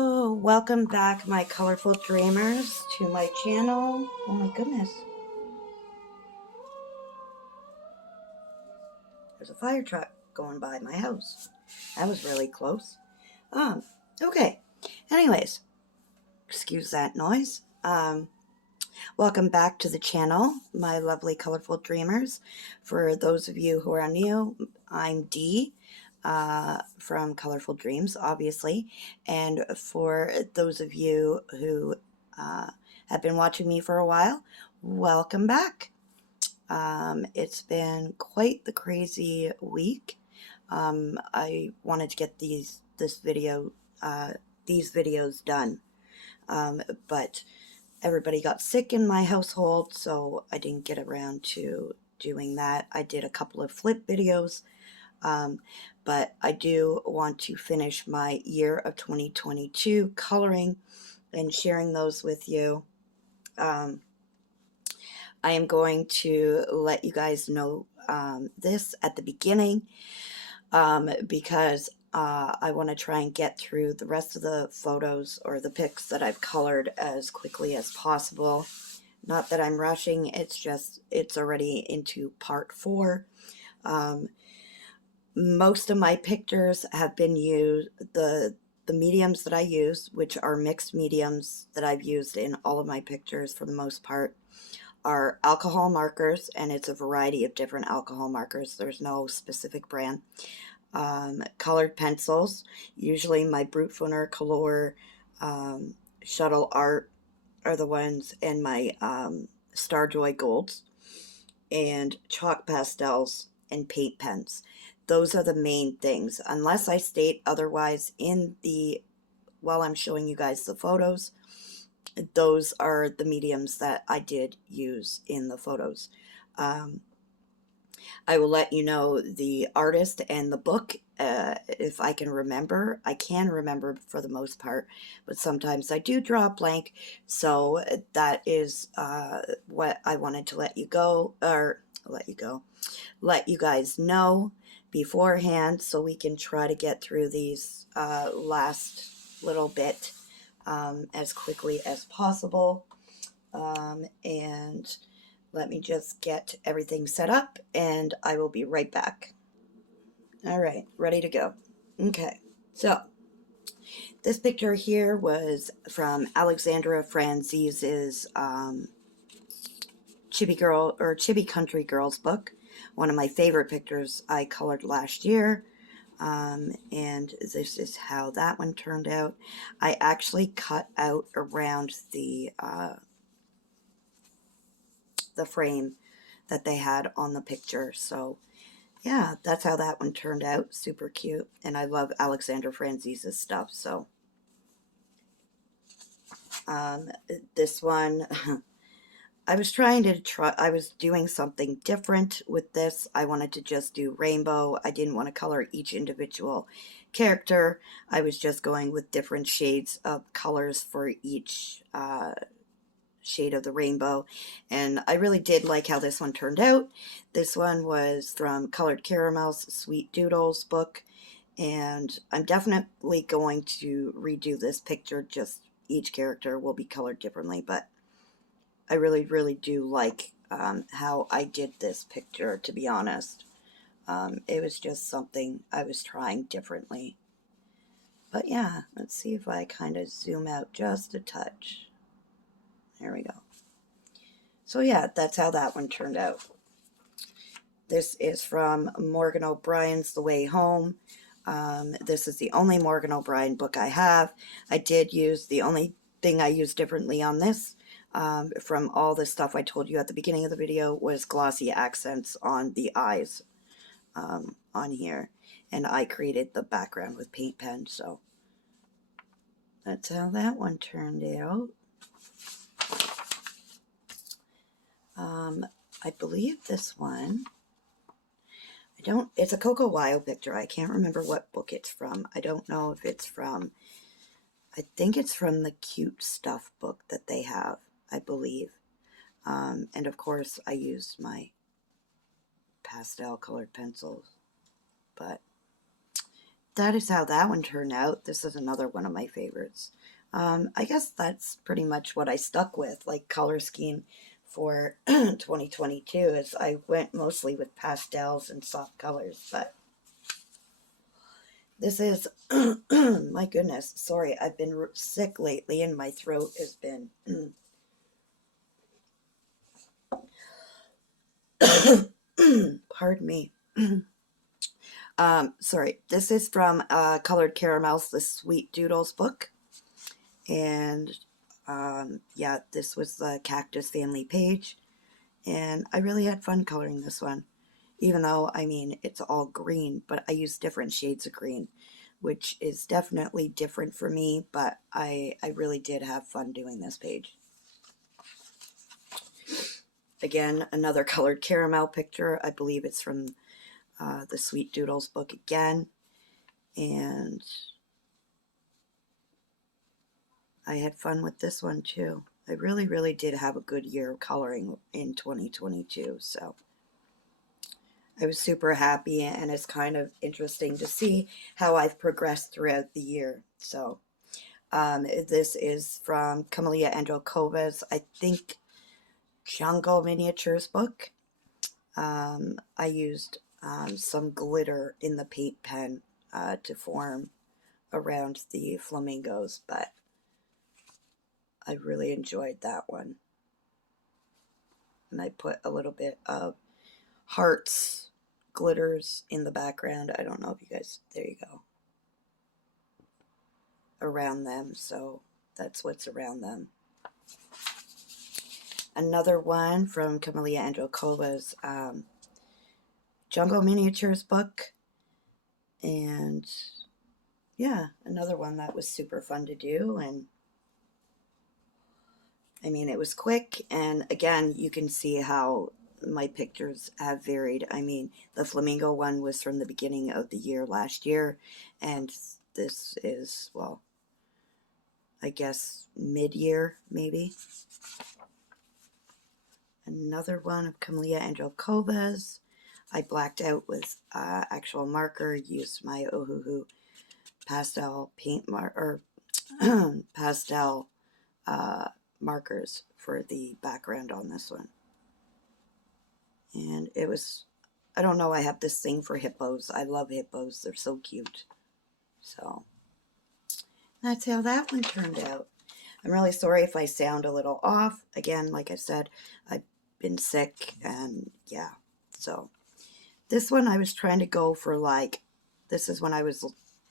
Hello, welcome back, my colorful dreamers, to my channel. Oh my goodness. There's a fire truck going by my house. That was really close. Okay. Anyways, excuse that noise. Welcome back to the channel, my lovely colorful dreamers. For those of you who are new, I'm Dee. From Colorful Dreams, obviously. And for those of you who have been watching me for a while, welcome back. It's been quite the crazy week. I wanted to get these videos done, but everybody got sick in my household, so I didn't get around to doing that. I did a couple of flip videos. But I do want to finish my year of 2022 coloring and sharing those with you. I am going to let you guys know this at the beginning because I want to try and get through the rest of the photos or the pics that I've colored as quickly as possible. Not that I'm rushing, it's just it's already into part 4. Most of my pictures have been used, the mediums that I use, which are mixed mediums that I've used in all of my pictures for the most part, are alcohol markers, and it's a variety of different alcohol markers. There's no specific brand. Colored pencils, usually my Brute Funer Color, Shuttle Art are the ones, and my Starjoy Golds, and chalk pastels and paint pens. Those are the main things, unless I state otherwise while I'm showing you guys the photos. Those are the mediums that I did use in the photos. I will let you know the artist and the book if I can remember. I can remember for the most part, but sometimes I do draw a blank. So that is what I wanted to let you guys know beforehand, so we can try to get through these last little bit as quickly as possible. And let me just get everything set up, and I will be right back. All right, ready to go. Okay, so this picture here was from Alexandra Franzise's Chibi Country Girls book. One of my favorite pictures I colored last year. And this is how that one turned out. I actually cut out around the frame that they had on the picture. So yeah, that's how that one turned out. Super cute. And I love Alexandra Franzise's stuff. So this one I was doing something different with this. I wanted to just do rainbow. I didn't want to color each individual character. I was just going with different shades of colors for each shade of the rainbow. And I really did like how this one turned out. This one was from Colored Caramel's Sweet Doodles book. And I'm definitely going to redo this picture. Just each character will be colored differently, but I really, really do like how I did this picture, to be honest. It was just something I was trying differently. But yeah, let's see if I kind of zoom out just a touch. There we go. So yeah, that's how that one turned out. This is from Morgan O'Brien's The Way Home. This is the only Morgan O'Brien book I have. I did use, the only thing I used differently on this from all the stuff I told you at the beginning of the video was glossy accents on the eyes on here, and I created the background with paint pen. So that's how that one turned out. I believe this one, it's a Coco Wild picture. I can't remember what book it's from. I don't know if it's from, I think it's from the Cute Stuff book that they have, I believe. And of course, I used my pastel colored pencils. But that is how that one turned out. This is another one of my favorites. I guess that's pretty much what I stuck with, like color scheme for 2022, is I went mostly with pastels and soft colors, but this is, my goodness, sorry, I've been sick lately and my throat has been, pardon me. Sorry, this is from Colored Caramels, the Sweet Doodles book. And yeah, this was the Cactus Family page. And I really had fun coloring this one. Even though, I mean, it's all green, but I use different shades of green, which is definitely different for me, but I really did have fun doing this page. Again, another Colored Caramel picture. I believe it's from the Sweet Doodles book again. And I had fun with this one too. I really, really did have a good year of coloring in 2022, so I was super happy, and it's kind of interesting to see how I've progressed throughout the year. So this is from Camellia Androkova's, I think, Jungle Miniatures book. I used some glitter in the paint pen to form around the flamingos, but I really enjoyed that one. And I put a little bit of hearts, glitters in the background. I don't know if you guys, there you go, around them, so that's what's around them. Another one from Camellia Androkova's Jungle Miniatures book, and yeah, another one that was super fun to do. And I mean, it was quick, and again, you can see how my pictures have varied. I mean, the flamingo one was from the beginning of the year last year, and this is, well, I guess mid-year, maybe. Another one of Camellia Androkova's. I blacked out with actual marker, used my Ohuhu pastel paint pastel markers for the background on this one. And it was, I don't know, I have this thing for hippos. I love hippos. They're so cute. So that's how that one turned out. I'm really sorry if I sound a little off. Again, like I said, I've been sick, and yeah. So this one I was trying to go for, like, this is when I was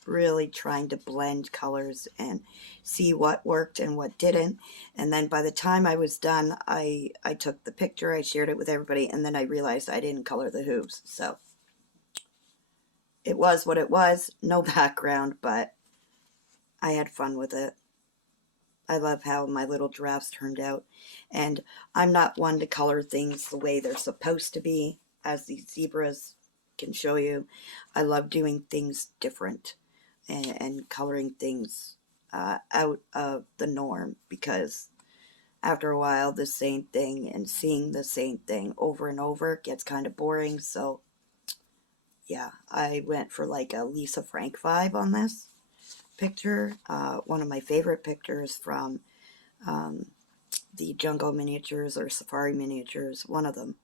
really trying to blend colors and see what worked and what didn't. And then by the time I was done, I took the picture, I shared it with everybody, and then I realized I didn't color the hooves. So it was what it was, no background, but I had fun with it. I love how my little drafts turned out. And I'm not one to color things the way they're supposed to be, as these zebras can show you. I love doing things different and coloring things out of the norm, because after a while the same thing and seeing the same thing over and over gets kind of boring. So yeah, I went for like a Lisa Frank vibe on this picture. One of my favorite pictures from the Jungle Miniatures or Safari Miniatures, one of them.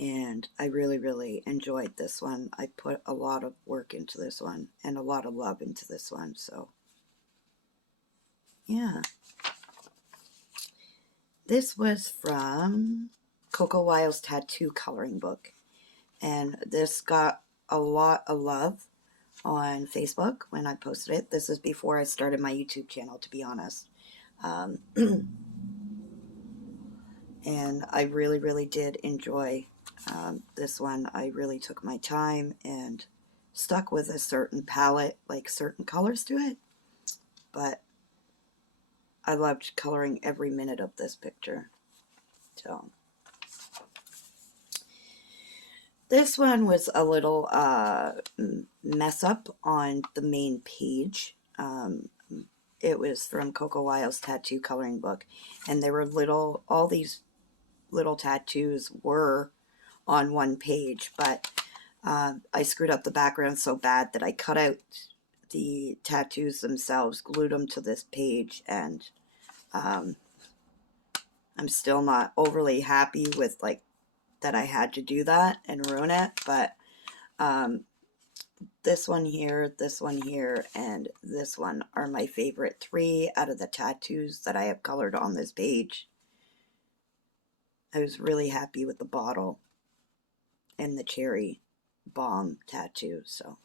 And I really, really enjoyed this one. I put a lot of work into this one and a lot of love into this one. So yeah. This was from Coco Wild's Tattoo Coloring Book. And this got a lot of love on Facebook when I posted it. This is before I started my YouTube channel, to be honest. And I really, really did enjoy this one. I really took my time and stuck with a certain palette, like certain colors to it. But I loved coloring every minute of this picture. So this one was a little mess up on the main page. It was from Coco Wild's Tattoo Coloring Book, and there were all these little tattoos were on one page, but I screwed up the background so bad that I cut out the tattoos themselves, glued them to this page, and um, I'm still not overly happy with like that I had to do that and ruin it, but um, this one here, and this one are my favorite 3 out of the tattoos that I have colored on this page. I was really happy with the bottle and the cherry bomb tattoo. So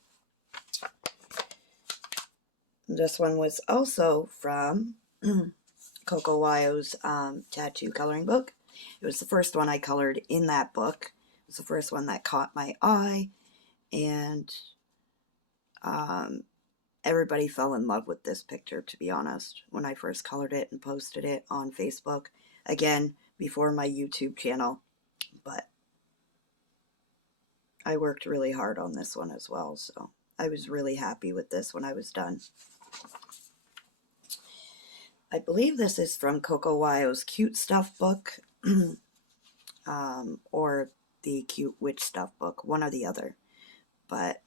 this one was also from Coco Wyo's tattoo coloring book. It was the first one I colored in that book. It was the first one that caught my eye, and everybody fell in love with this picture, to be honest, when I first colored it and posted it on Facebook. Again, before my YouTube channel, but I worked really hard on this one as well, so I was really happy with this when I was done. I believe this is from Coco Wyo's Cute Stuff book, or the Cute Witch Stuff book, one or the other. But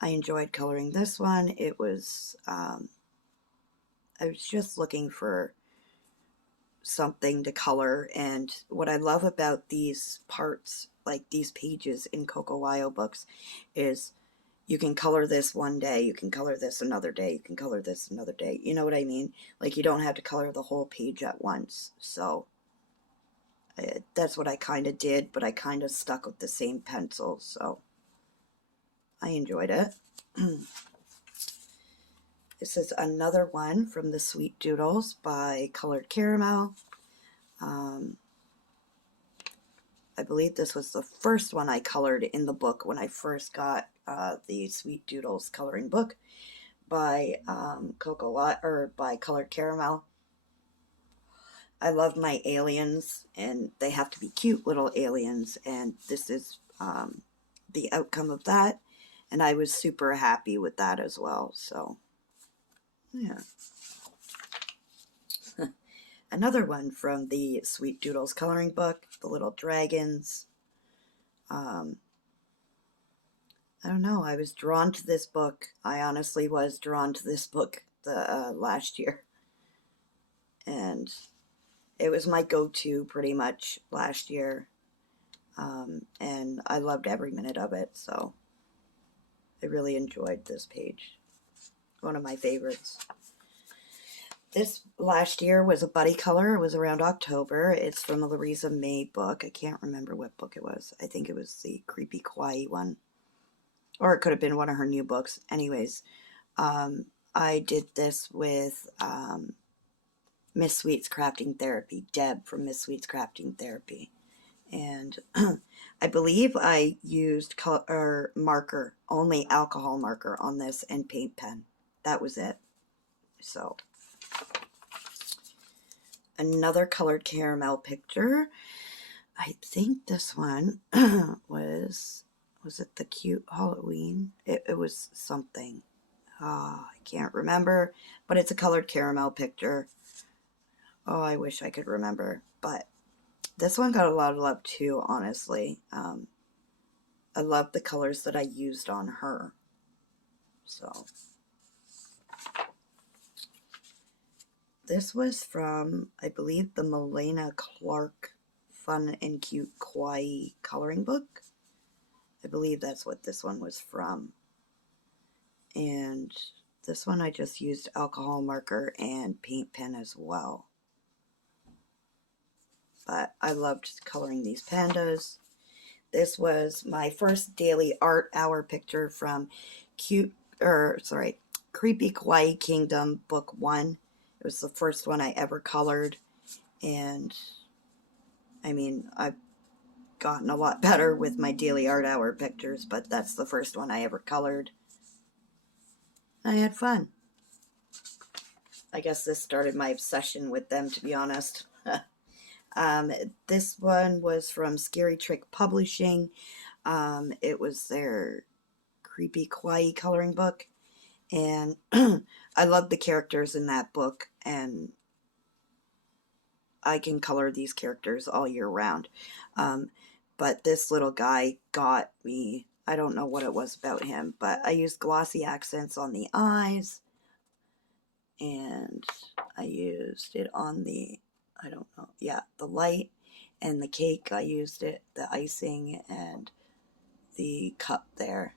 I enjoyed coloring this one. It was, I was just looking for something to color, and what I love about these parts, like these pages in Coco Wyo books, is you can color this one day, you can color this another day, you can color this another day. You know what I mean? Like, you don't have to color the whole page at once. So that's what I kind of did, but I kind of stuck with the same pencil, so I enjoyed it. This is another one from the Sweet Doodles by Colored Caramel. I believe this was the first one I colored in the book when I first got the Sweet Doodles coloring book by by Colored Caramel. I love my aliens, and they have to be cute little aliens, and this is the outcome of that, and I was super happy with that as well. So yeah. Another one from the Sweet Doodles coloring book, the little dragons. I don't know, I was drawn to this book. I honestly was drawn to this book the last year, and it was my go-to pretty much last year, and I loved every minute of it, so I really enjoyed this page. One of my favorites. This last year was a buddy color. It was around October. It's from a Louisa May book. I can't remember what book it was. I think it was the Creepy Kawaii one. Or it could have been one of her new books. Anyways, I did this with Miss Sweet's Crafting Therapy, Deb from Miss Sweet's Crafting Therapy. And I believe I used color marker, only alcohol marker on this, and paint pen. That was it. So another Colored Caramel picture. I think this one was it the Cute Halloween? It was something. I can't remember, but it's a Colored Caramel picture. Oh, I wish I could remember, but this one got a lot of love too, honestly. I love the colors that I used on her. So this was from, I believe, the Melena Clark Fun and Cute Kawaii coloring book. I believe that's what this one was from. And this one I just used alcohol marker and paint pen as well. But I loved coloring these pandas. This was my first daily art hour picture from Creepy Kawaii Kingdom Book 1. It was the first one I ever colored, and I mean, I've gotten a lot better with my daily art hour pictures, but that's the first one I ever colored. I had fun. I guess this started my obsession with them, to be honest. This one was from Scary Trick Publishing. It was their Creepy Kawaii coloring book, and I love the characters in that book, and I can color these characters all year round. but this little guy got me. I don't know what it was about him, but I used glossy accents on the eyes, and I used it on the, I don't know, yeah, the light and the cake. I used it, the icing and the cup there.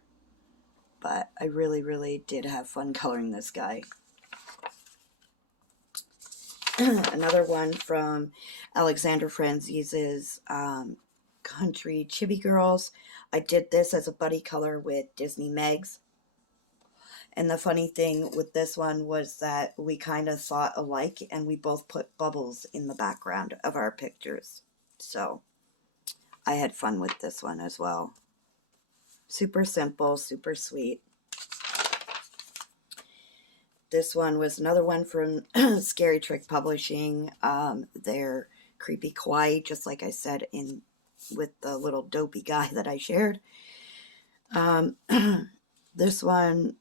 But I really, really did have fun coloring this guy. Another one from Alexander Franzis's Country Chibi Girls. I did this as a buddy color with Disney Megs. And the funny thing with this one was that we kind of thought alike, and we both put bubbles in the background of our pictures. So I had fun with this one as well. Super simple, super sweet. This one was another one from Scary Trick Publishing. They're creepy kawaii, just like I said with the little dopey guy that I shared. This one,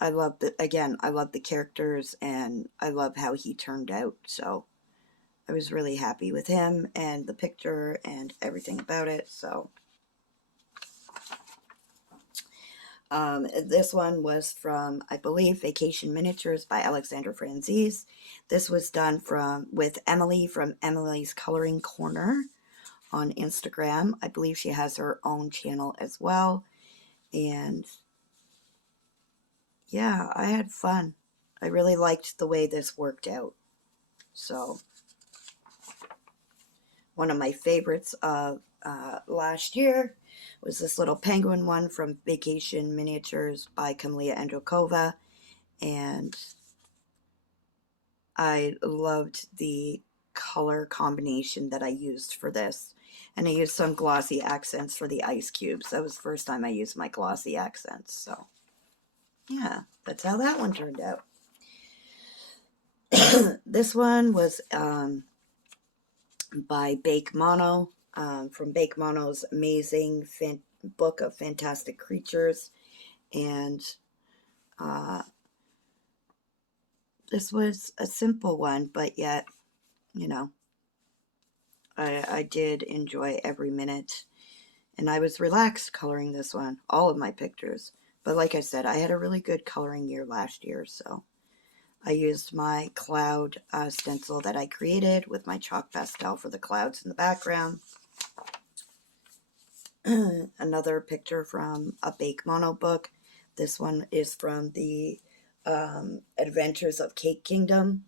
I love I love the characters, and I love how he turned out. So I was really happy with him and the picture and everything about it. So this one was from, I believe, Vacation Miniatures by Alexander Franzis. This was done with Emily from Emily's Coloring Corner on Instagram. I believe she has her own channel as well. And yeah, I had fun. I really liked the way this worked out. So one of my favorites of last year was this little penguin one from Vacation Miniatures by Kamila Androkova, and I loved the color combination that I used for this, and I used some glossy accents for the ice cubes. That was the first time I used my glossy accents, so yeah, that's how that one turned out. This one was by Bake Mono, from Bake Mono's amazing book of fantastic creatures, and this was a simple one, but yet, you know, I did enjoy every minute, and I was relaxed coloring this one, all of my pictures. But like I said, I had a really good coloring year last year, so I used my cloud stencil that I created with my chalk pastel for the clouds in the background. Another picture from a Bake Mono book. This one is from the Adventures of Cake Kingdom.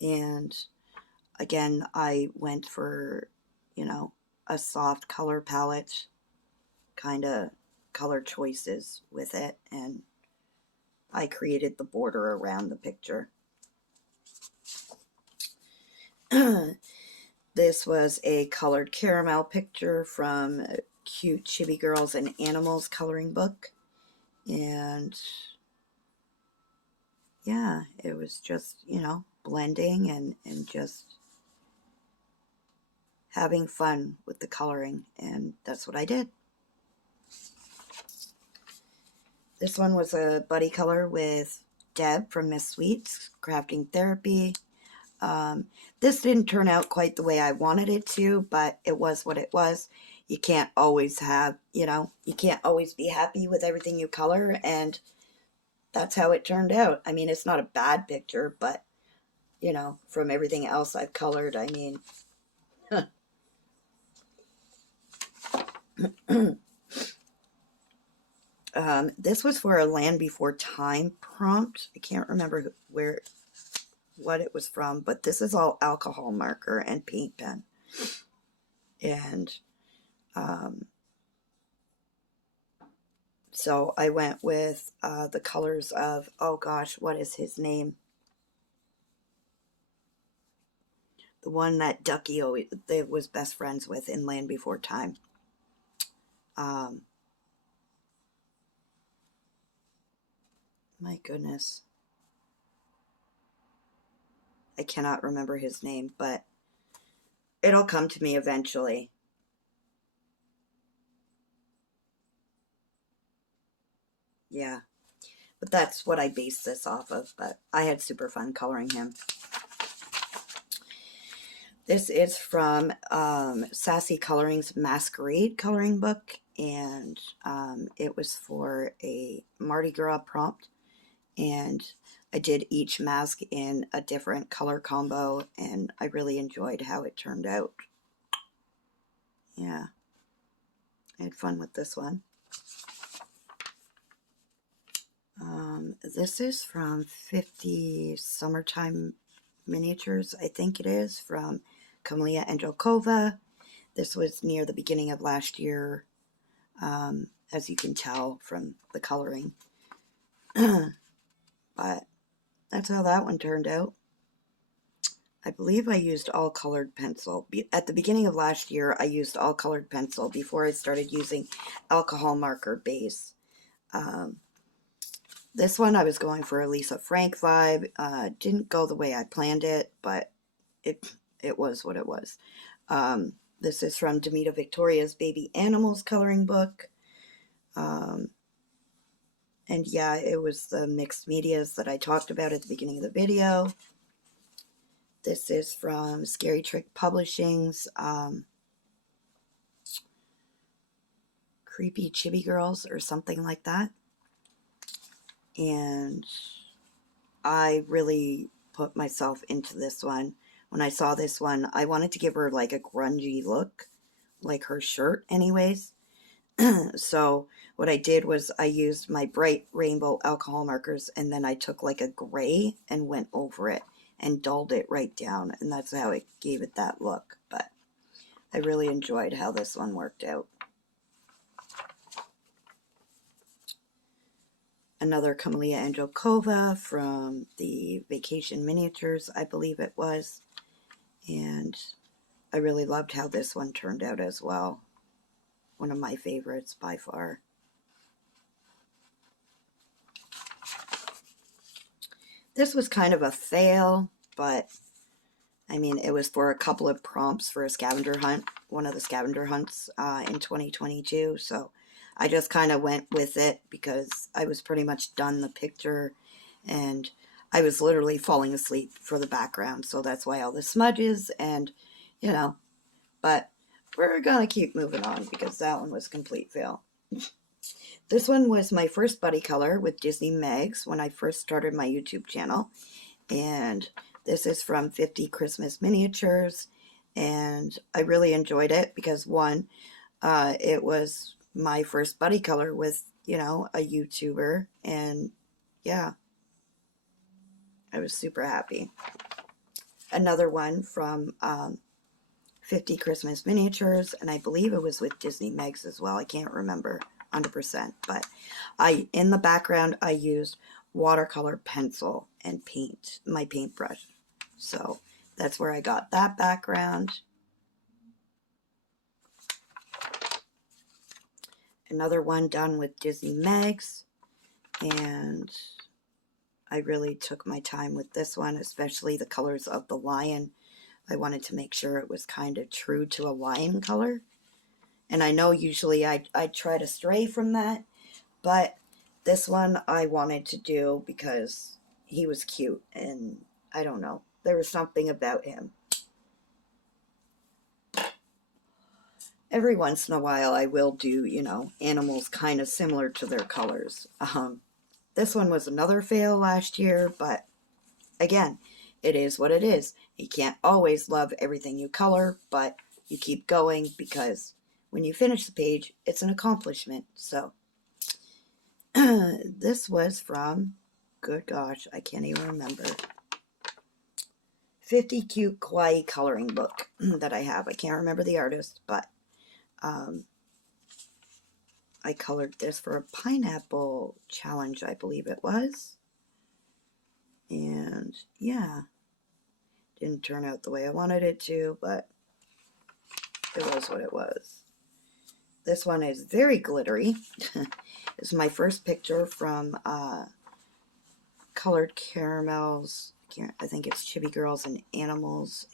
And again, I went for, you know, a soft color palette, kind of color choices with it. And I created the border around the picture. This was a colored caramel picture from Cute Chibi Girls and Animals coloring book. And yeah, it was just, you know, blending and just having fun with the coloring. And that's what I did. This one was a buddy color with Deb from Miss Sweets Crafting Therapy. This didn't turn out quite the way I wanted it to, but it was what it was. You can't always have, you know, you can't always be happy with everything you color, and that's how it turned out. I mean, it's not a bad picture, but, you know, from everything else I've colored, I mean, this was for a Land Before Time prompt. I can't remember what it was from, but this is all alcohol marker and paint pen. And so I went with the colors of, oh gosh, what is his name? The one that Ducky was best friends with in Land Before Time. My goodness. I cannot remember his name, but it'll come to me eventually. Yeah. But that's what I based this off of, but I had super fun coloring him. This is from Sassy Coloring's Masquerade coloring book, and it was for a Mardi Gras prompt, and I did each mask in a different color combo, and I really enjoyed how it turned out. Yeah, I had fun with this one. This is from 50 Summertime Miniatures, I think it is, from Camellia Angelkova. This was near the beginning of last year, as you can tell from the coloring. But that's how that one turned out. I believe I used all colored pencil. At the beginning of last year, I used all colored pencil before I started using alcohol marker base. This one I was going for a Lisa Frank vibe. Didn't go the way I planned it, but it was what it was. This is from Demita Victoria's Baby Animals coloring book. And yeah, it was the mixed medias that I talked about at the beginning of the video. This is from Scary Trick Publishing's Creepy Chibi Girls or something like that. And I really put myself into this one. When I saw this one, I wanted to give her like a grungy look, like her shirt anyways. So what I did was I used my bright rainbow alcohol markers, and then I took like a gray and went over it and dulled it right down, and that's how it gave it that look. But I really enjoyed how this one worked out. Another Camellia Angelkova from the Vacation Miniatures, I believe it was. And I really loved how this one turned out as well. One of my favorites by far. This was kind of a fail, but I mean, it was for a couple of prompts for a scavenger hunt, one of the scavenger hunts in 2022. So I just kind of went with it because I was pretty much done the picture, and I was literally falling asleep for the background. So that's why all the smudges and, you know, but we're going to keep moving on because that one was a complete fail. This one was my first buddy color with Disney Mags when I first started my YouTube channel. And this is from 50 Christmas Miniatures. And I really enjoyed it because, one, it was my first buddy color with, you know, a YouTuber. And yeah, I was super happy. Another one from 50 Christmas Miniatures, and I believe it was with Disney Megs as well. I can't remember 100%, but in the background I used watercolor pencil and paint, my paintbrush. So that's where I got that background. Another one done with Disney Megs, and I really took my time with this one, especially the colors of the lion. I wanted to make sure it was kind of true to a lion color. And I know usually I try to stray from that, but this one I wanted to do because he was cute, and I don't know, there was something about him. Every once in a while I will do, you know, animals kind of similar to their colors. This one was another fail last year, but again, it is what it is. You can't always love everything you color, but you keep going because when you finish the page, it's an accomplishment. So this was from, good gosh, I can't even remember, 50 Cute Kawaii coloring book that I have. I can't remember the artist, but I colored this for a pineapple challenge, I believe it was. And yeah, didn't turn out the way I wanted it to, but it was what it was. This one is very glittery. This is my first picture from Colored Caramels. I think it's Chibi Girls and Animals.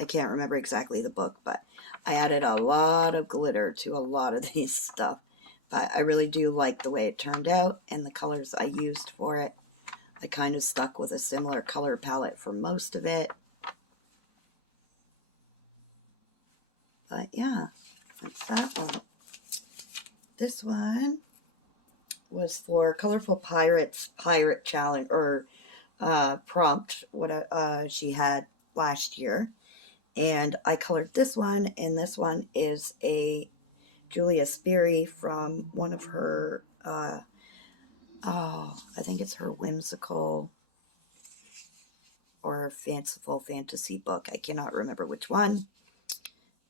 I can't remember exactly the book, but I added a lot of glitter to a lot of these stuff. But I really do like the way it turned out and the colors I used for it. I kind of stuck with a similar color palette for most of it. But yeah, that's that one. This one was for Colorful Pirates Pirate Challenge, or prompt, what she had last year. And I colored this one, and this one is a Julia Sperry from one of her, I think it's her whimsical or fanciful fantasy book. I cannot remember which one,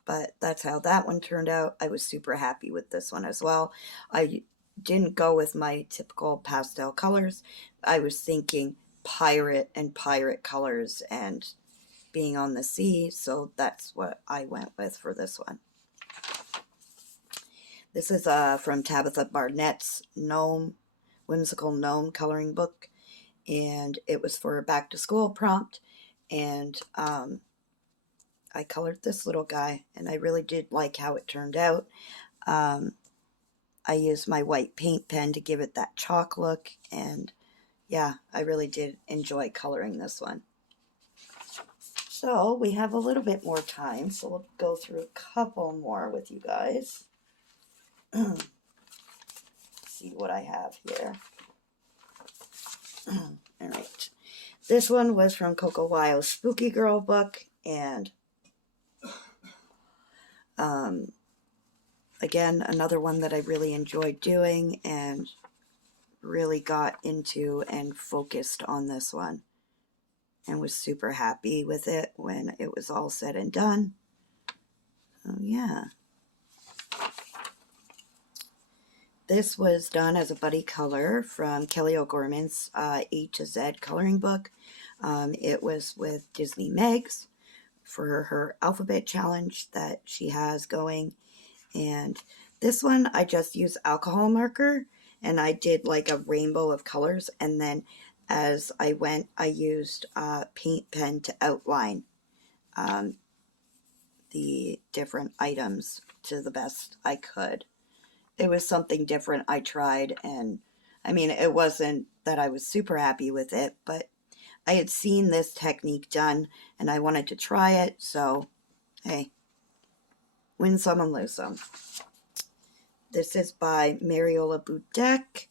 but that's how that one turned out. I was super happy with this one as well. I didn't go with my typical pastel colors. I was thinking pirate and pirate colors and being on the sea, so that's what I went with for this one. This is from Tabitha Barnett's Gnome, Whimsical Gnome coloring book, and it was for a back to school prompt, and I colored this little guy, and I really did like how it turned out. I used my white paint pen to give it that chalk look, and yeah, I really did enjoy coloring this one. So we have a little bit more time, so we'll go through a couple more with you guys. See what I have here. All right. This one was from Coco Wild's Spooky Girl book, and again, another one that I really enjoyed doing and really got into and focused on this one and was super happy with it when it was all said and done. Oh yeah. This was done as a buddy color from Kelly O'Gorman's A to Z coloring book. It was with Disney Megs for her alphabet challenge that she has going. And this one, I just used alcohol marker, and I did like a rainbow of colors. And then as I went, I used paint pen to outline the different items to the best I could. It was something different I tried, and I mean, it wasn't that I was super happy with it, but I had seen this technique done and I wanted to try it, so hey, win some and lose some. This is by Mariola Budek,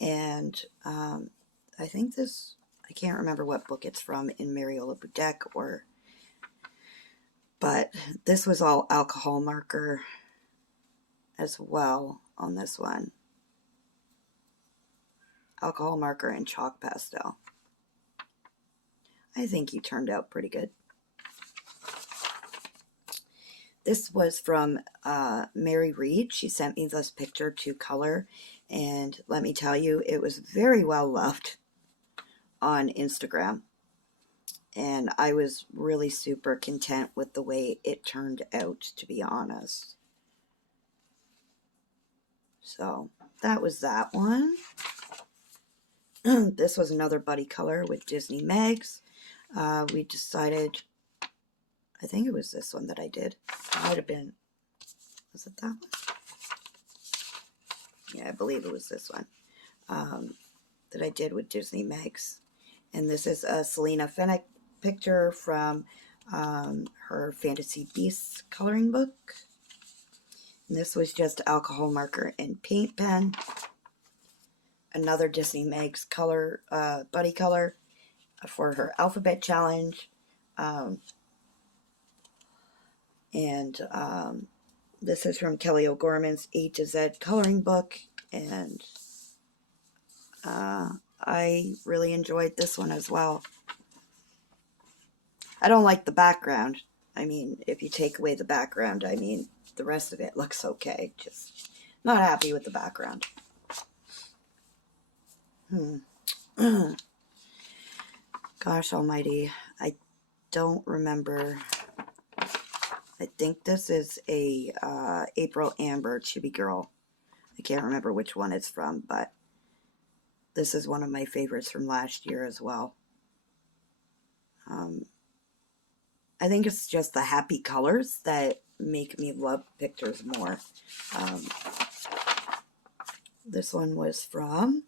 and I think this, I can't remember what book it's from in Mariola Budek, but this was all alcohol marker as well on this one. Alcohol marker and chalk pastel. I think he turned out pretty good. This was from Mary Reed. She sent me this picture to color, and let me tell you, it was very well loved on Instagram. And I was really super content with the way it turned out, to be honest. So that was that one. This was another buddy color with Disney Megs. We decided, I think it was this one that I did. It might have been, was it that one? Yeah, I believe it was this one that I did with Disney Megs. And this is a Selena Fennick picture from her Fantasy Beasts coloring book. And this was just alcohol marker and paint pen. Another Disney Megs color, buddy color for her alphabet challenge. This is from Kelly O'Gorman's A to Z coloring book, and I really enjoyed this one as well. I don't like the background. I mean, if you take away the background, I mean, the rest of it looks okay. Just not happy with the background. Gosh almighty, I don't remember. I think this is a April Amber Chibi Girl. I can't remember which one it's from, but this is one of my favorites from last year as well. I think it's just the happy colors that make me love pictures more. This one was from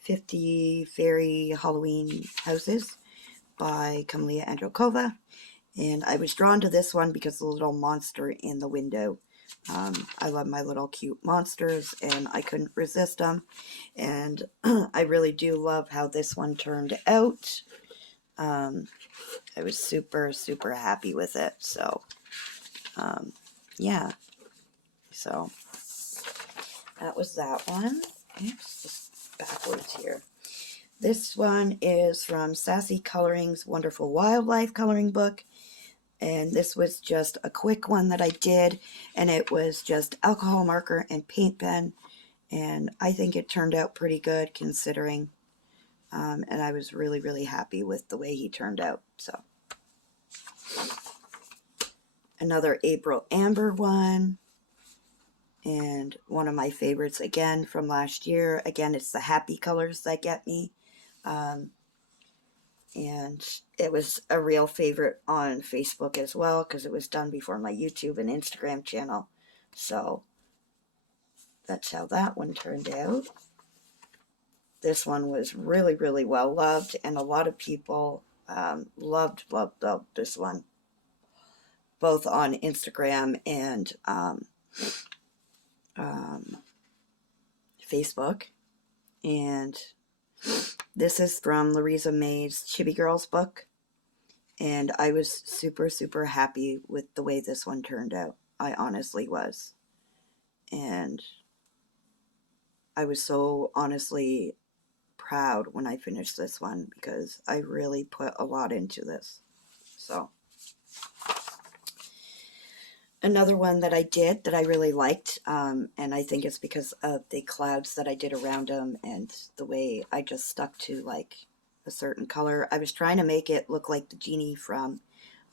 50 Fairy Halloween Houses by Kamila Androkova. And I was drawn to this one because the little monster in the window. I love my little cute monsters, and I couldn't resist them. And I really do love how this one turned out. I was super, super happy with it. So, yeah. So, that was that one. Oops, just backwards here. This one is from Sassy Coloring's Wonderful Wildlife Coloring Book. And this was just a quick one that I did. And it was just alcohol marker and paint pen. And I think it turned out pretty good considering. And I was really, really happy with the way he turned out. So, another April Amber one. And one of my favorites again from last year. Again, it's the happy colors that get me. And it was a real favorite on Facebook as well because it was done before my YouTube and Instagram channel. So that's how that one turned out. This one was really, really well loved, and a lot of people loved this one, both on Instagram and Facebook. And this is from Louisa May's Chibi Girls book, and I was super, super happy with the way this one turned out. I honestly was. And I was so honestly proud when I finished this one because I really put a lot into this. So, another one that I did that I really liked, and I think it's because of the clouds that I did around them and the way I just stuck to like a certain color. I was trying to make it look like the genie from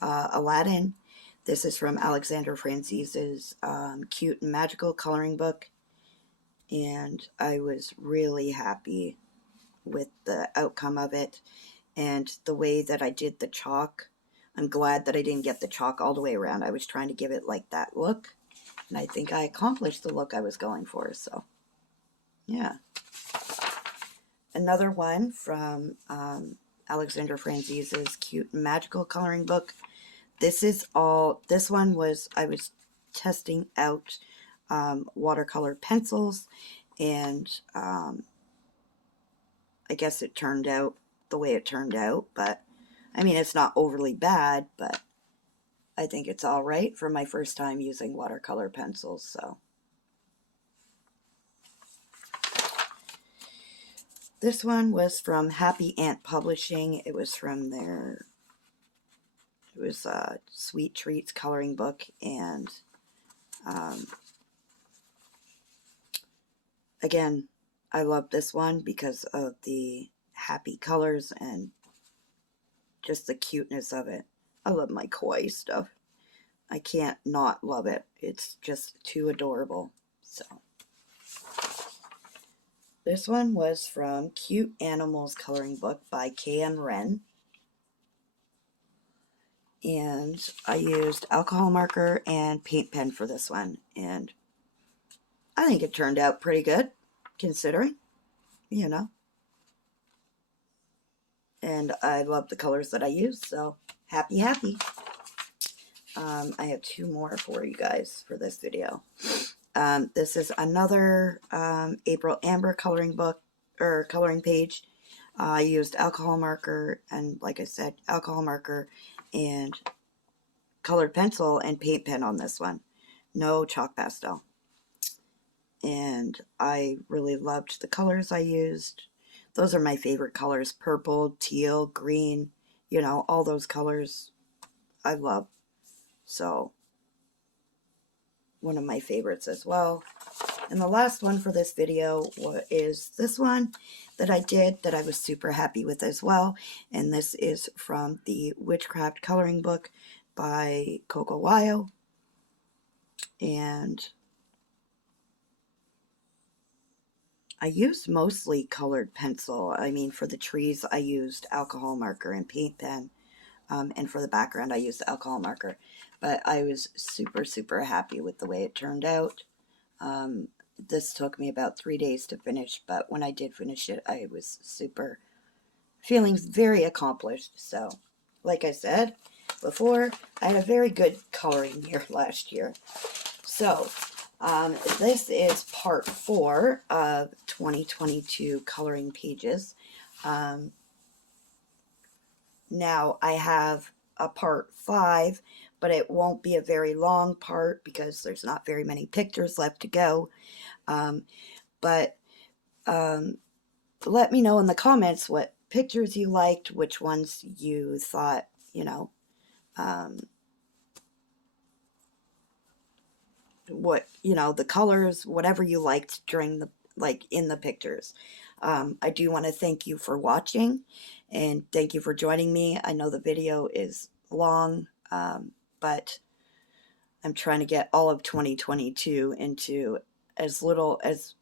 Aladdin. This is from Alexander Francis's Cute and Magical Coloring Book, and I was really happy with the outcome of it and the way that I did the chalk. I'm glad that I didn't get the chalk all the way around. I was trying to give it like that look, and I think I accomplished the look I was going for. So, yeah. Another one from Alexander Francis's Cute and Magical Coloring Book. This one was, I was testing out watercolor pencils, and I guess it turned out the way it turned out, but I mean, it's not overly bad, but I think it's all right for my first time using watercolor pencils. So, this one was from Happy Ant Publishing. It was from their, it was a Sweet Treats coloring book, and again, I love this one because of the happy colors and just the cuteness of it. I love my kawaii stuff. I can't not love it. It's just too adorable. So, this one was from Cute Animals Coloring Book by K.M. Wren. And I used alcohol marker and paint pen for this one. And I think it turned out pretty good, considering, you know. And I love the colors that I used, so happy, happy. I have two more for you guys for this video. This is another April Amber coloring book, or coloring page. I used alcohol marker, and like I said, alcohol marker and colored pencil and paint pen on this one. No chalk pastel. And I really loved the colors I used. Those are my favorite colors. Purple, teal, green, you know, all those colors I love. So, one of my favorites as well. And the last one for this video is this one that I did that I was super happy with as well. And this is from the Witchcraft Coloring Book by Coco Wyo. And I used mostly colored pencil. I mean, for the trees, I used alcohol marker and paint pen. And for the background, I used the alcohol marker. But I was super, super happy with the way it turned out. This took me about 3 days to finish, but when I did finish it, I was feeling very accomplished. So, like I said, before. I had a very good coloring year last year. So, this is part 4 of 2022 coloring pages. Now I have a part 5, but it won't be a very long part because there's not very many pictures left to go. But let me know in the comments what pictures you liked, which ones you thought, what, the colors, whatever you liked during the, in the pictures. I do want to thank you for watching, and thank you for joining me. I know the video is long, but I'm trying to get all of 2022 into as little as,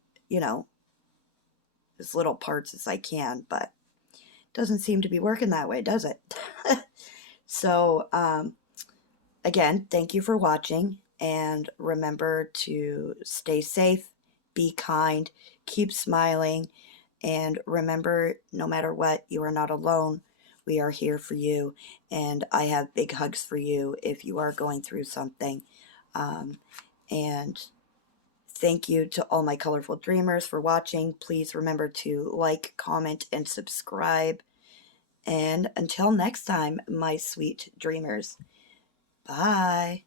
as little parts as I can, but it doesn't seem to be working that way, does it? So, again, thank you for watching, and remember to stay safe, be kind, keep smiling, and remember, no matter what, you are not alone. We are here for you, and I have big hugs for you if you are going through something. And thank you to all my colorful dreamers for watching. Please remember to like, comment, and subscribe. And until next time, my sweet dreamers, bye.